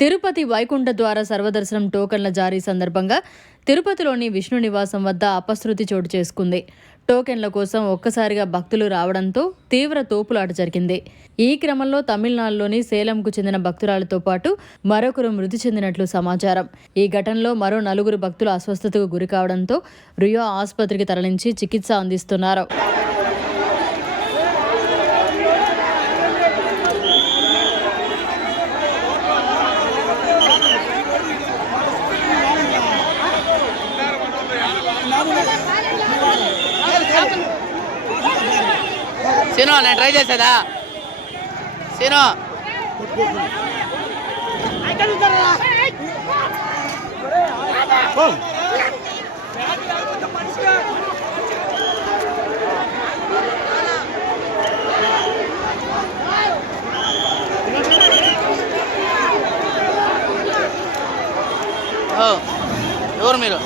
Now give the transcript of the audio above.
తిరుపతి వైకుంఠ ద్వార సర్వదర్శనం టోకన్ల జారీ సందర్భంగా తిరుపతిలోని విష్ణు నివాసం వద్ద అపశృతి చోటు చేసుకుంది. టోకెన్ల కోసం ఒక్కసారిగా భక్తులు రావడంతో తీవ్ర తోపులాట జరిగింది. ఈ క్రమంలో తమిళనాడులోని సేలంకు చెందిన భక్తురాలతో పాటు మరొకరు మృతి చెందినట్లు సమాచారం. ఈ ఘటనలో మరో 4 భక్తులు అస్వస్థతకు గురి కావడంతో రియో ఆసుపత్రికి తరలించి చికిత్స అందిస్తున్నారు. సీను నేను ట్రై చేసేదా సీను ఎవరు మీరు?